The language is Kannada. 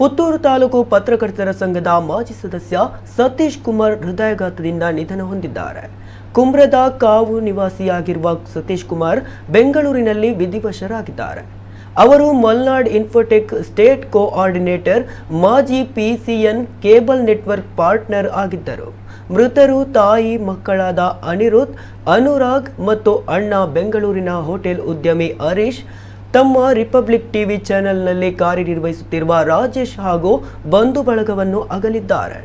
ಪುತ್ತೂರು ತಾಲೂಕು ಪತ್ರಕರ್ತರ ಸಂಘದ ಮಾಜಿ ಸದಸ್ಯ ಸತೀಶ್ ಕುಮಾರ್ ಹೃದಯಾಘಾತದಿಂದ ನಿಧನ ಹೊಂದಿದ್ದಾರೆ. ಕುಮ್ರದ ಕಾವು ನಿವಾಸಿಯಾಗಿರುವ ಸತೀಶ್ ಕುಮಾರ್ ಬೆಂಗಳೂರಿನಲ್ಲಿ ವಿಧಿವಶರಾಗಿದ್ದಾರೆ. ಅವರು ಮಲ್ನಾಡ್ ಇನ್ಫೋಟೆಕ್ ಸ್ಟೇಟ್ ಕೋಆರ್ಡಿನೇಟರ್, ಮಾಜಿ PCN ಕೇಬಲ್ ನೆಟ್ವರ್ಕ್ ಪಾರ್ಟ್ನರ್ ಆಗಿದ್ದರು. ಮೃತರು ತಾಯಿ ಮಕ್ಕಳಾದ ಅನಿರುದ್ಧ್, ಅನುರಾಗ್ ಮತ್ತು ಅಣ್ಣ ಬೆಂಗಳೂರಿನ ಹೋಟೆಲ್ ಉದ್ಯಮಿ ಹರೀಶ್, ತಮ್ಮ ರಿಪಬ್ಲಿಕ್ ಟಿವಿ ಚಾನೆಲ್ನಲ್ಲಿ ಕಾರ್ಯನಿರ್ವಹಿಸುತ್ತಿರುವ ರಾಜೇಶ್ ಹಾಗೂ ಬಂಧು ಬಳಗವನ್ನು ಅಗಲಿದ್ದಾರೆ.